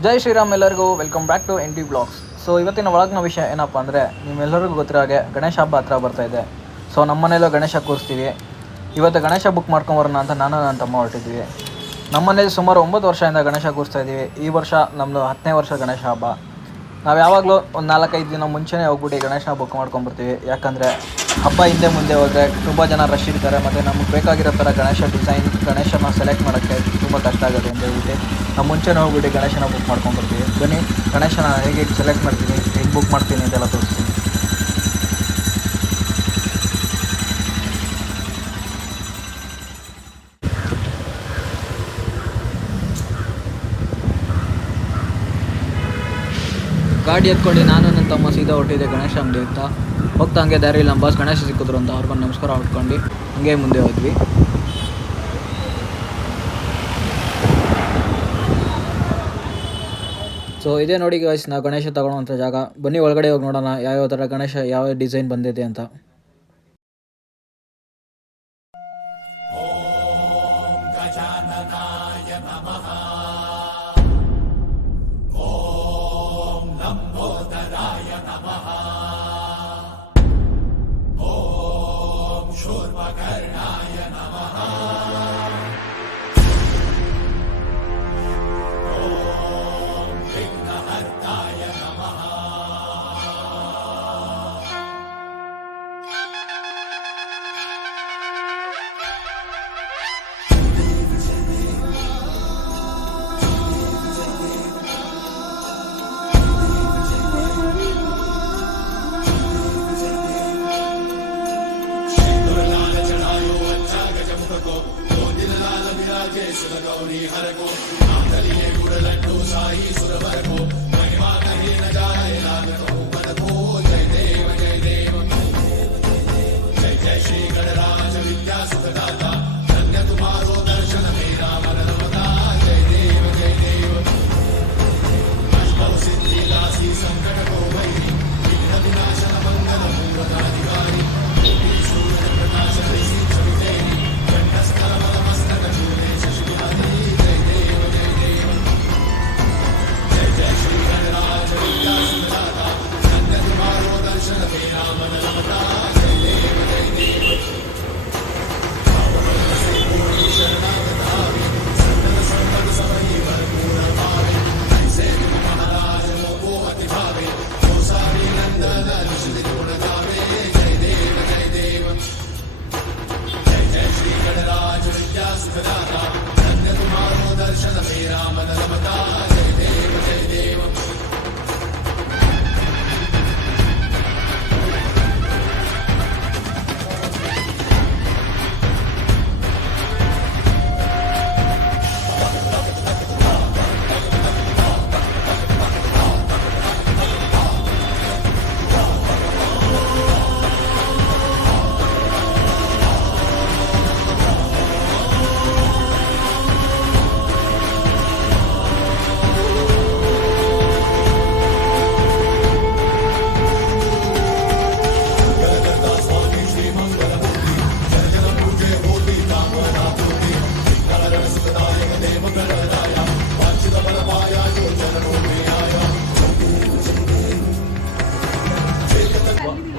ಜೈ ಶ್ರೀರಾಮ್, ಎಲ್ಲರಿಗೂ welcome back to ND blogs. So ಇವತ್ತಿನ ಒಳಗಿನ ವಿಷಯ ಏನಪ್ಪ ಅಂದರೆ, ನಿಮ್ಮೆಲ್ಲರಿಗೂ ಗೊತ್ತಿರೋ ಹಾಗೆ ಗಣೇಶ ಹಬ್ಬ ಹತ್ರ ಬರ್ತಾ ಇದೆ. ಸೊ ನಮ್ಮ ಮನೇಲೂ ಗಣೇಶ ಕೂರಿಸ್ತೀವಿ. ಇವತ್ತು ಗಣೇಶ ಬುಕ್ ಮಾಡ್ಕೊಂಬರೋಣ ಅಂತ ನಾನು ನನ್ನ ತಮ್ಮ ಹೊರಟಿದ್ವಿ. ನಮ್ಮ ಮನೇಲಿ ಸುಮಾರು 9 ವರ್ಷದಿಂದ ಗಣೇಶ ಕೂರಿಸ್ತಾ ಇದ್ದೀವಿ. ಈ ವರ್ಷ ನಮ್ಮದು 10ನೇ ವರ್ಷ ಗಣೇಶ ಹಬ್ಬ. ನಾವು ಯಾವಾಗಲೂ ಒಂದು 4-5 ದಿನ ಮುಂಚೆನೇ ಹೋಗ್ಬಿಟ್ಟು ಗಣೇಶ ಬುಕ್ ಮಾಡ್ಕೊಂಬರ್ತೀವಿ. ಯಾಕಂದರೆ ಹಬ್ಬ ಹಿಂದೆ ಮುಂದೆ ಹೋದರೆ ತುಂಬ ಜನ ರಶ್ ಇರ್ತಾರೆ, ಮತ್ತು ನಮಗೆ ಬೇಕಾಗಿರೋ ಥರ ಗಣೇಶ ಡಿಸೈನ್, ಗಣೇಶನ ಸೆಲೆಕ್ಟ್ ಮಾಡೋಕ್ಕೆ ತುಂಬ ಕಷ್ಟ ಆಗುತ್ತೆ ಅಂತ ಹೇಳ್ಬಿಟ್ಟು ನಾವು ಮುಂಚೆನೇ ಹೋಗ್ಬಿಟ್ಟು ಗಣೇಶನ ಬುಕ್ ಮಾಡ್ಕೊಂಬರ್ತೀವಿ. ಬನ್ನಿ, ಗಣೇಶನ ಹೇಗೆ ಸೆಲೆಕ್ಟ್ ಮಾಡ್ತೀನಿ, ಹೇಗೆ ಬುಕ್ ಮಾಡ್ತೀನಿ ಅಂತೆಲ್ಲ ತೋರಿಸ್ತೀನಿ. ಗಾಡಿ ಎತ್ಕೊಂಡು ನಾನು ನನ್ನ ತಮ್ಮ ಸೀದಾ ಹೊಟ್ಟಿದ್ದೆ ಗಣೇಶ ಅಂಗಡಿ ಅಂತ. ಹೋಗ್ತಾ ಹಂಗೆ ದಾರಿಯಲ್ಲಿ ನಮ್ಮ ಬಾಸ್ ಗಣೇಶ ಸಿಕ್ಕಿದ್ರು ಅಂತ ಅವ್ರಿಗೊಂದು ನಮಸ್ಕಾರ ಹೊಡ್ಕೊಂಡು ಹಂಗೆ ಮುಂದೆ ಹೋದ್ವಿ. ಸೊ ಇದೇ ನೋಡಿ ಗಾಯ್ಸ್, ನಾವು ಗಣೇಶ ತಗೊಳ್ಳೋವಂಥ ಜಾಗ. ಬನ್ನಿ ಒಳಗಡೆ ಹೋಗಿ ನೋಡೋಣ ಯಾವ್ಯಾವ ಥರ ಗಣೇಶ, ಯಾವ ಡಿಸೈನ್ ಬಂದಿದೆ ಅಂತ.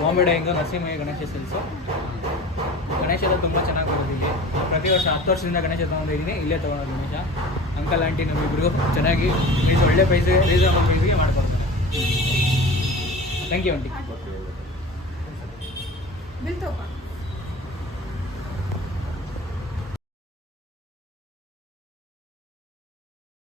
ಬಾಂಬೆ ಡೈಂಗು ನರಸಿಂಹಯ್ಯ ಗಣೇಶ ಸಿಲ್ಸು. ಗಣೇಶ ಎಲ್ಲ ತುಂಬ ಚೆನ್ನಾಗಿ ಬರೋದಿದೆ. ಪ್ರತಿ ವರ್ಷ 10 ವರ್ಷದಿಂದ ಗಣೇಶ ತೊಗೊಂಡಿದ್ದೀನಿ. ಇಲ್ಲೇ ತೊಗೊಳೋದು ಗಣೇಶ. ಅಂಕಲ್ ಆಂಟಿ ನಮ್ಮಿಬ್ಬರಿಗೂ ಚೆನ್ನಾಗಿ ಒಳ್ಳೆ ಪ್ರೈಸ್ಗೆ, ರೀಸನಬಲ್ ಪ್ರೈಸ್ಗೆ ಮಾಡ್ಕೊಡ್ತಾರೆ. Thank you aunty.